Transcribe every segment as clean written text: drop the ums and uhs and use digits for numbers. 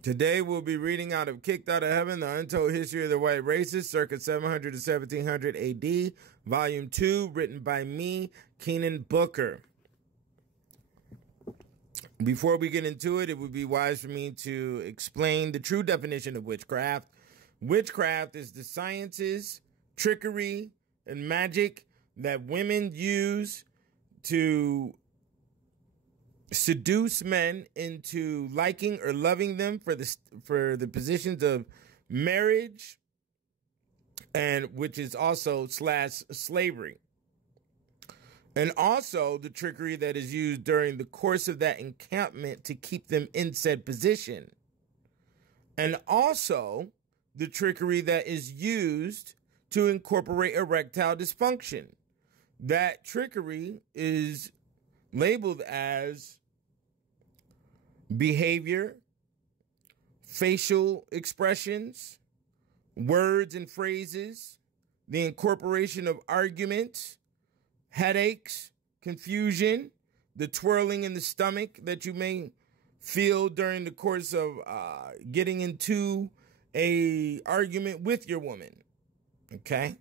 Today we'll be reading out of Kicked Out of Heaven, The Untold History of the White Races, circa 700 to 1700 AD, Volume 2, written by me, Keenan Booker. Before we get into it, it would be wise for me to explain the true definition of witchcraft. Witchcraft is the sciences, trickery, and magic that women use to seduce men into liking or loving them for the positions of marriage, and which is also / slavery. And also the trickery that is used during the course of that encampment to keep them in said position. And also the trickery that is used to incorporate erectile dysfunction. That trickery is labeled as behavior, facial expressions, words and phrases, the incorporation of arguments, headaches, confusion, the twirling in the stomach that you may feel during the course of getting into a argument with your woman. Okay?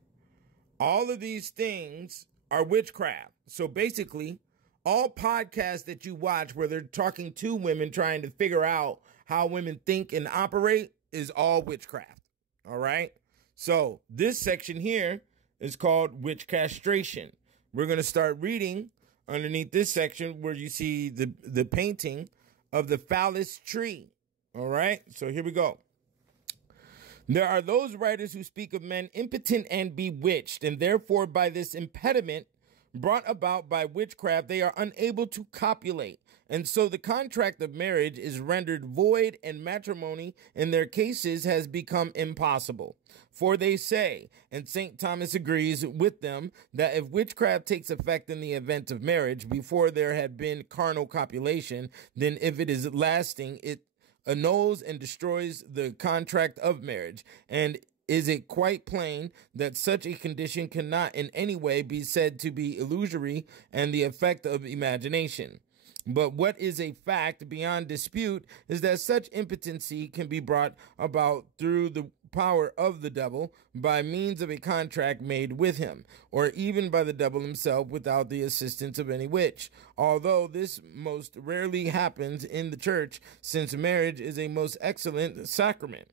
All of these things are witchcraft. So basically, all podcasts that you watch where they're talking to women trying to figure out how women think and operate is all witchcraft. All right? So this section here is called witch castration. We're going to start reading underneath this section where you see the painting of the phallus tree. All right? So here we go. There are those writers who speak of men impotent and bewitched, and therefore by this impediment brought about by witchcraft, they are unable to copulate. And so the contract of marriage is rendered void, and matrimony in their cases has become impossible. For they say, and St. Thomas agrees with them, that if witchcraft takes effect in the event of marriage before there had been carnal copulation, then if it is lasting, it annuls and destroys the contract of marriage. And is it quite plain that such a condition cannot in any way be said to be illusory and the effect of imagination? But what is a fact beyond dispute is that such impotency can be brought about through the power of the devil by means of a contract made with him, or even by the devil himself without the assistance of any witch, although this most rarely happens in the church, since marriage is a most excellent sacrament.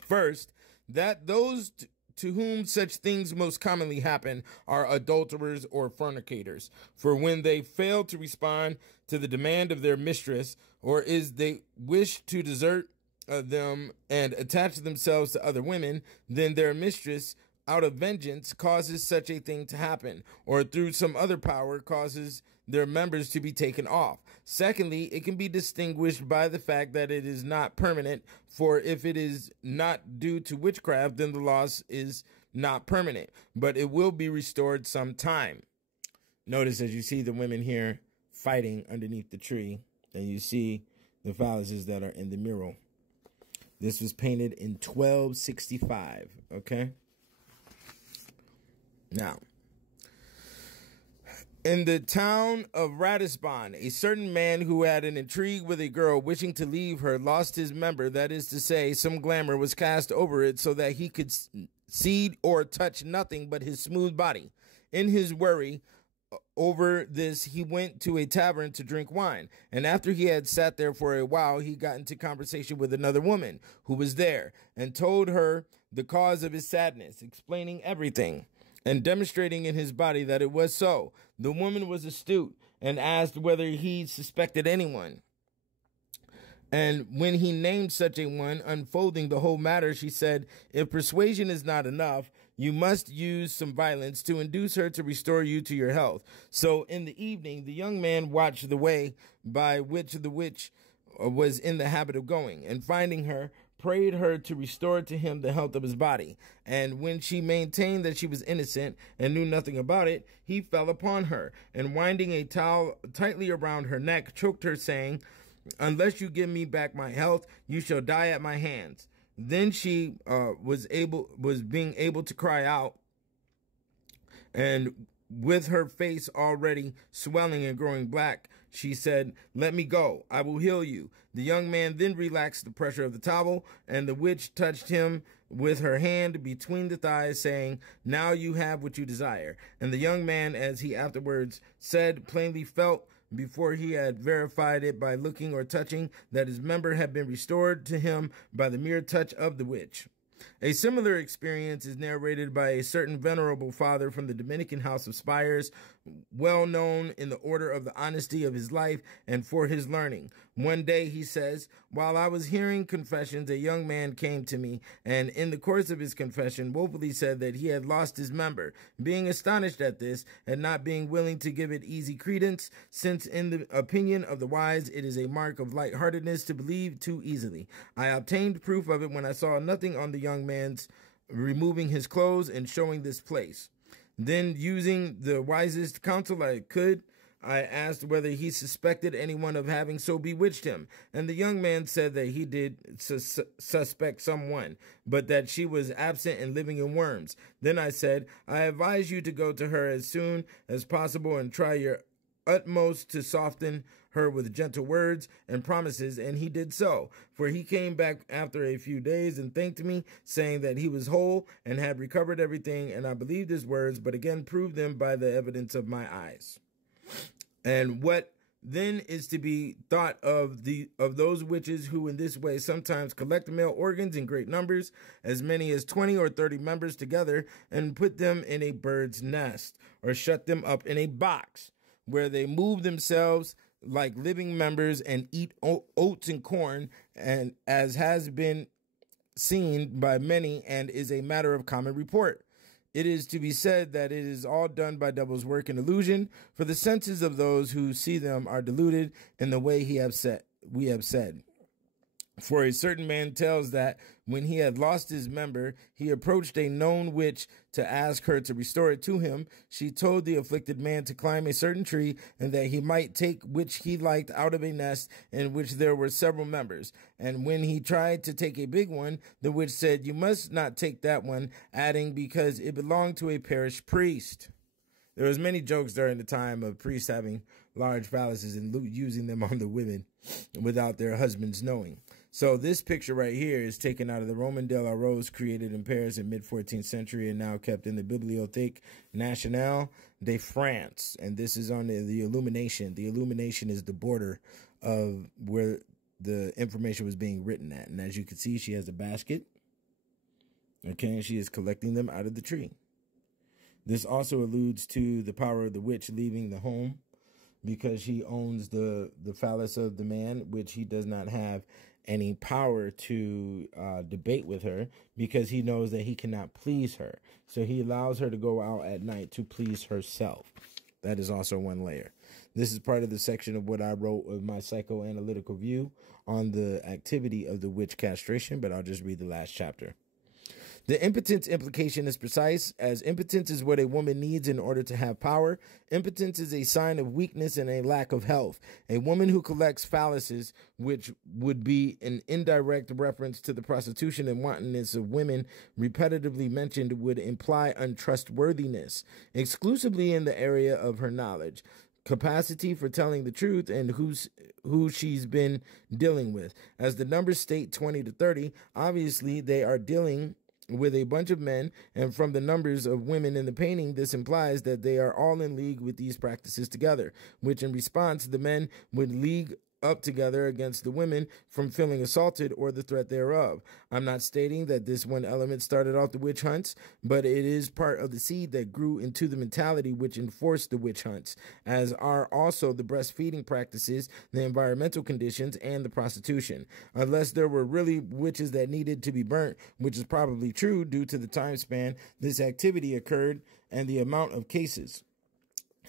First, that those to whom such things most commonly happen are adulterers or fornicators. For when they fail to respond to the demand of their mistress, or is they wish to desert them and attach themselves to other women, then their mistress, out of vengeance, causes such a thing to happen, or through some other power causes their members to be taken off. Secondly, it can be distinguished by the fact that it is not permanent, for if it is not due to witchcraft, then the loss is not permanent, but it will be restored some time. Notice as you see the women here fighting underneath the tree, and you see the phalluses that are in the mural. This was painted in 1265, okay? Now, in the town of Ratisbon, a certain man who had an intrigue with a girl wishing to leave her lost his member, that is to say, some glamour was cast over it so that he could see or touch nothing but his smooth body. In his worry over this, he went to a tavern to drink wine, and after he had sat there for a while, he got into conversation with another woman who was there, and told her the cause of his sadness, explaining everything and demonstrating in his body that it was so. The woman was astute and asked whether he suspected anyone. And when he named such a one, unfolding the whole matter, she said, if persuasion is not enough, you must use some violence to induce her to restore you to your health. So in the evening, the young man watched the way by which the witch was in the habit of going, and finding her, prayed her to restore to him the health of his body. And when she maintained that she was innocent and knew nothing about it, he fell upon her, and winding a towel tightly around her neck, choked her, saying, unless you give me back my health, you shall die at my hands. Then she was being able to cry out, and with her face already swelling and growing black, she said, "Let me go. I will heal you." The young man then relaxed the pressure of the towel, and the witch touched him with her hand between the thighs, saying, "Now you have what you desire." And the young man, as he afterwards said, plainly felt, before he had verified it by looking or touching, that his member had been restored to him by the mere touch of the witch. A similar experience is narrated by a certain venerable father from the Dominican House of Spires, well known in the order of the honesty of his life and for his learning. One day, he says, "While I was hearing confessions, a young man came to me, and in the course of his confession woefully said that he had lost his member. Being astonished at this, and not being willing to give it easy credence, since in the opinion of the wise it is a mark of lightheartedness to believe too easily, I obtained proof of it when I saw nothing on the young man's removing his clothes and showing this place. Then, using the wisest counsel I could, I asked whether he suspected anyone of having so bewitched him, and the young man said that he did suspect someone, but that she was absent and living in worms. Then I said, I advise you to go to her as soon as possible and try your utmost to soften her with gentle words and promises, and he did so. For he came back after a few days and thanked me, saying that he was whole and had recovered everything, and I believed his words, but again proved them by the evidence of my eyes." And what then is to be thought of those witches who in this way sometimes collect male organs in great numbers, as many as 20 or 30 members together, and put them in a bird's nest, or shut them up in a box, where they move themselves like living members and eat oats and corn, and as has been seen by many and is a matter of common report. It is to be said that it is all done by devil's work and illusion, for the senses of those who see them are deluded in the way we have said. For a certain man tells that when he had lost his member, he approached a known witch to ask her to restore it to him. She told the afflicted man to climb a certain tree, and that he might take which he liked out of a nest in which there were several members. And when he tried to take a big one, the witch said, "You must not take that one," adding, because it belonged to a parish priest. There was many jokes during the time of priests having large phalluses and using them on the women without their husbands knowing. So this picture right here is taken out of the Roman de la Rose, created in Paris in mid-14th century and now kept in the Bibliothèque Nationale de France. And this is on the illumination. The illumination is the border of where the information was being written at. And as you can see, she has a basket. Okay, and she is collecting them out of the tree. This also alludes to the power of the witch leaving the home, because she owns the phallus of the man, which he does not have any power to debate with her, because he knows that he cannot please her. So he allows her to go out at night to please herself. That is also one layer. This is part of the section of what I wrote of my psychoanalytical view on the activity of the witch castration, but I'll just read the last chapter. The impotence implication is precise, as impotence is what a woman needs in order to have power. Impotence is a sign of weakness and a lack of health. A woman who collects phalluses, which would be an indirect reference to the prostitution and wantonness of women repetitively mentioned, would imply untrustworthiness, exclusively in the area of her knowledge, capacity for telling the truth, and who she's been dealing with. As the numbers state, 20 to 30, obviously they are dealing with a bunch of men, and from the numbers of women in the painting, this implies that they are all in league with these practices together, which in response the men would league up together against the women from feeling assaulted or the threat thereof. I'm not stating that this one element started off the witch hunts, but it is part of the seed that grew into the mentality which enforced the witch hunts, as are also the breastfeeding practices, the environmental conditions, and the prostitution. Unless there were really witches that needed to be burnt, which is probably true due to the time span this activity occurred and the amount of cases.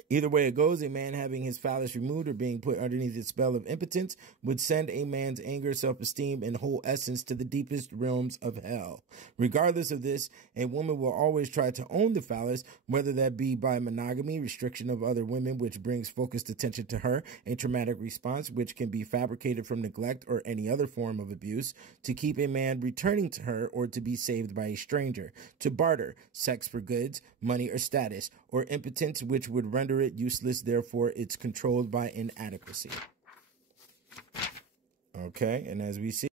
Either way it goes, a man having his phallus removed or being put underneath the spell of impotence would send a man's anger, self-esteem, and whole essence to the deepest realms of hell. Regardless of this, a woman will always try to own the phallus, whether that be by monogamy, restriction of other women, which brings focused attention to her, a traumatic response, which can be fabricated from neglect or any other form of abuse, to keep a man returning to her, or to be saved by a stranger, to barter, sex for goods, money or status, or impotence, which would render it useless, therefore it's controlled by inadequacy. Okay, and as we see,